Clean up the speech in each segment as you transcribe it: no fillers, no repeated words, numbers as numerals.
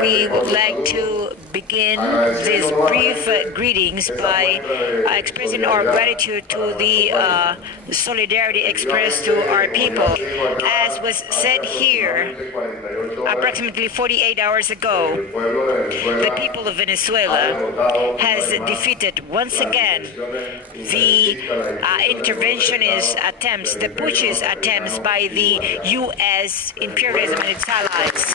We would like to begin these brief greetings by expressing our gratitude to the solidarity expressed to our people. As was said here, approximately 48 hours ago, the people of Venezuela has defeated once again the interventionist attempts, the putschist attempts by the U.S. imperialism and its allies.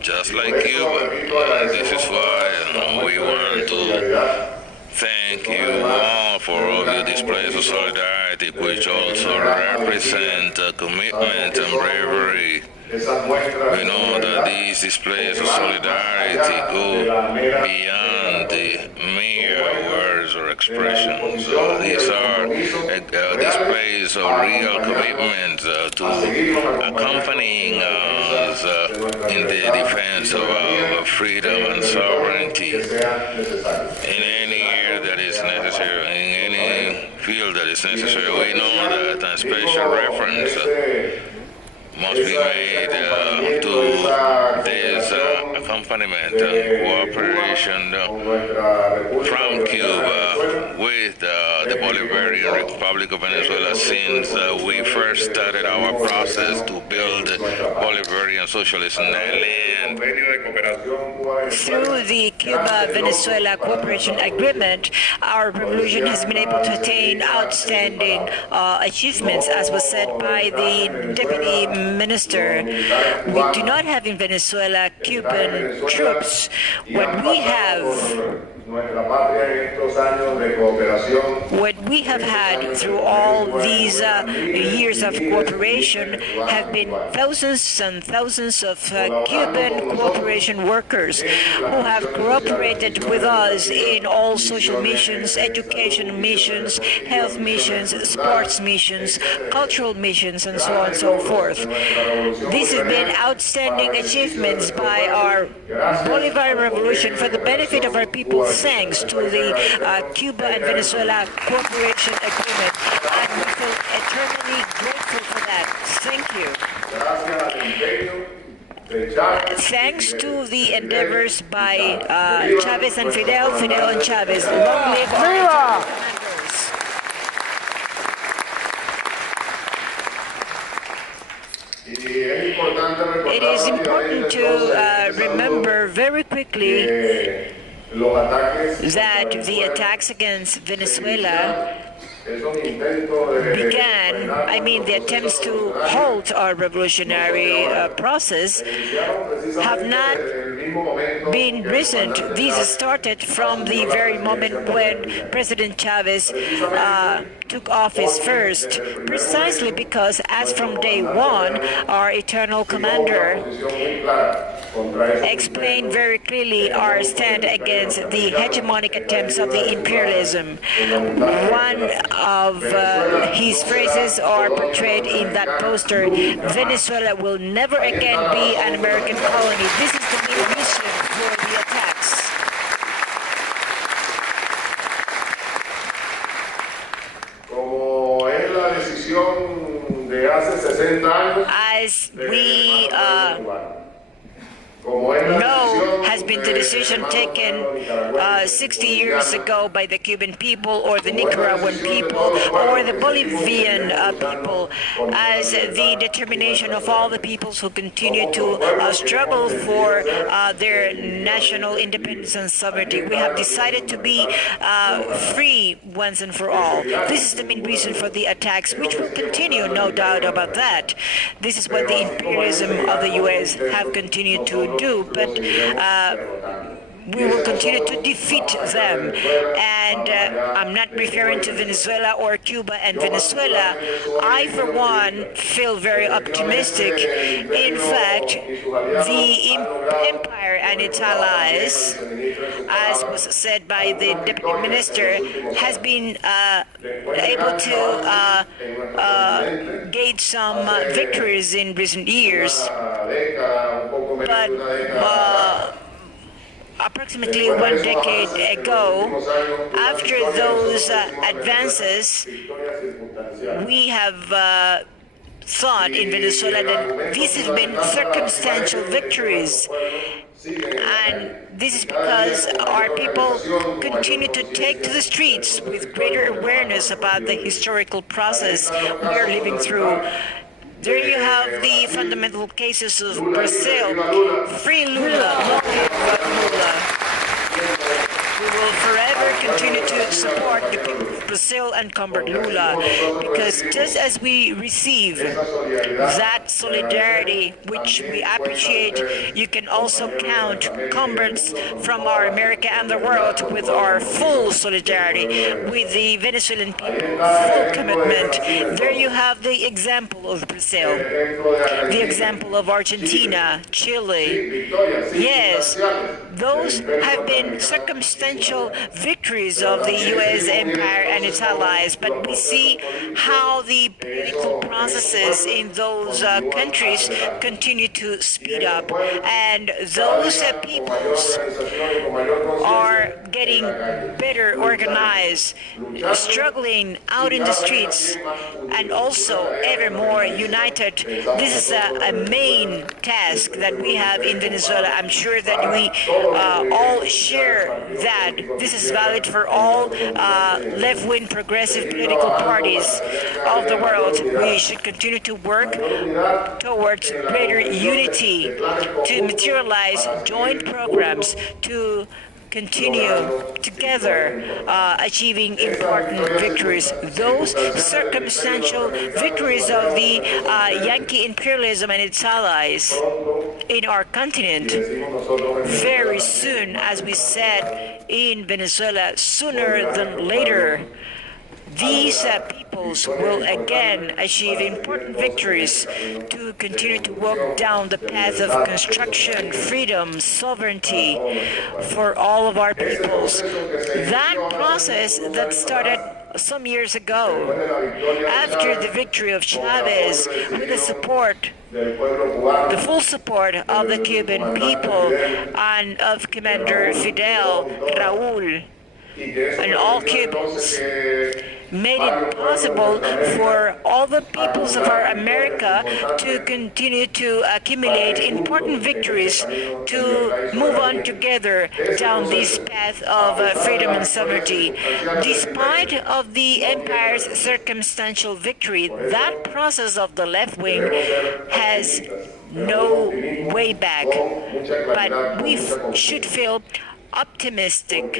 Just like Cuba, this is why we want to thank you all for all your displays of solidarity, which also represent commitment and bravery. We know that these displays of solidarity go beyond the mere words or expressions. These are displays of real commitment to accompanying us in the defense of our freedom and sovereignty in any area that is necessary, in any field that is necessary. We know that a special reference must be made to this accompaniment and cooperation from Cuba with the Bolivarian Republic of Venezuela since we first started our process to build Bolivarian socialism in that land. Through the Cuba-Venezuela Cooperation Agreement, our revolution has been able to attain outstanding achievements, as was said by the Deputy Minister. We do not have in Venezuela Cuban troops. What we have had through all these years of cooperation have been thousands and thousands of Cuban cooperation workers who have cooperated with us in all social missions, education missions, health missions, sports missions, cultural missions, and so on and so forth. These have been outstanding achievements by our Bolivarian Revolution for the benefit of our people, thanks to the Cuba and Venezuela Cooperation Agreement. And we feel eternally grateful for that. Thank you. Thanks to the endeavors by Chavez and Fidel and Chavez. Long live our commanders. It is important to remember very quickly that the attacks against Venezuela the attempts to halt our revolutionary process have not been recent. These started from the very moment when President Chavez took office first, precisely because, as from day one, our eternal commander explained very clearly our stand against the hegemonic attempts of the imperialism. One of his phrases are portrayed in that poster: Venezuela will never again be an American colony. This is the main reason for the attacks. As we know, has been the decision taken 60 years ago by the Cuban people, or the Nicaraguan people, or the Bolivian people, as the determination of all the peoples who continue to struggle for their national independence and sovereignty. We have decided to be free once and for all. This is the main reason for the attacks, which will continue, no doubt about that. This is what the imperialism of the U.S. have continued to do, but we will continue to defeat them. And I'm not referring to Venezuela or Cuba and Venezuela. I, for one, feel very optimistic. In fact, the empire and its allies, as was said by the Deputy Minister, has been able to gain some victories in recent years. But approximately 1 decade ago, after those advances, we have thought in Venezuela that these have been circumstantial victories. And this is because our people continue to take to the streets with greater awareness about the historical process we are living through. There you have the fundamental cases of Brazil. Free Lula, Lula. We will forever continue to support the people of Brazil and combat Lula, because just as we receive that solidarity, which we appreciate, you can also count combats from our America and the world with our full solidarity with the Venezuelan people, full commitment. There you have the example of Brazil, the example of Argentina, Chile. Yes, those have been circumstantial victories of the U.S. empire and its allies, but we see how the political processes in those countries continue to speed up, and those peoples are getting better organized, struggling out in the streets, and also ever more united. This is a main task that we have in Venezuela. I'm sure that we all share that. This is valid for all left-wing progressive political parties of the world. We should continue to work towards greater unity, to materialize joint programs, to continue together achieving important victories. Those circumstantial victories of the Yankee imperialism and its allies in our continent very soon, as we said in Venezuela, sooner than later. These peoples will again achieve important victories to continue to walk down the path of construction, freedom, sovereignty for all of our peoples. That process that started some years ago, after the victory of Chavez, with the full support of the Cuban people and of Commander Fidel, Raúl, and all Cubans, made it possible for all the peoples of our America to continue to accumulate important victories to move on together down this path of freedom and sovereignty. Despite of the empire's circumstantial victory, that process of the left wing has no way back. But we should feel optimistic.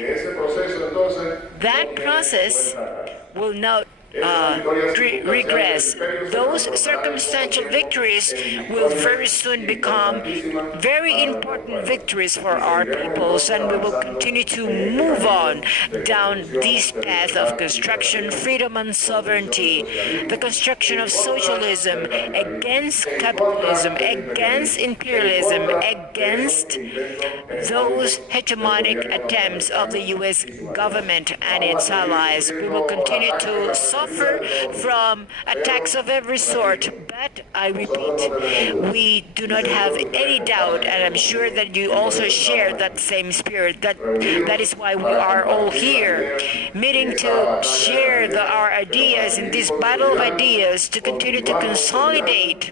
That process will not regress. Those circumstantial victories will very soon become very important victories for our peoples, and we will continue to move on down this path of construction, freedom and sovereignty, the construction of socialism against capitalism, against imperialism, against those hegemonic attempts of the U.S. government and its allies. We will continue to suffer from attacks of every sort, but I repeat, we do not have any doubt, and I'm sure that you also share that same spirit. That is why we are all here, meeting to share our ideas in this battle of ideas, to continue to consolidate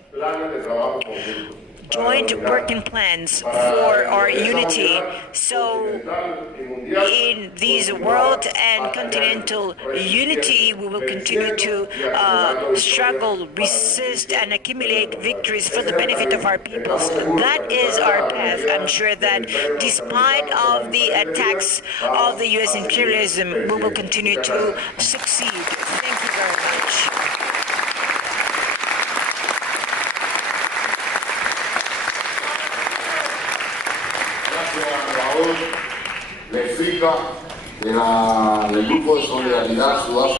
joint working plans for our unity. So in this world and continental unity, we will continue to struggle, resist, and accumulate victories for the benefit of our peoples. That is our path. I'm sure that despite of the attacks of the U.S. imperialism, we will continue to succeed. Thank you very much. Le explica del grupo de solidaridad Sudáfrica.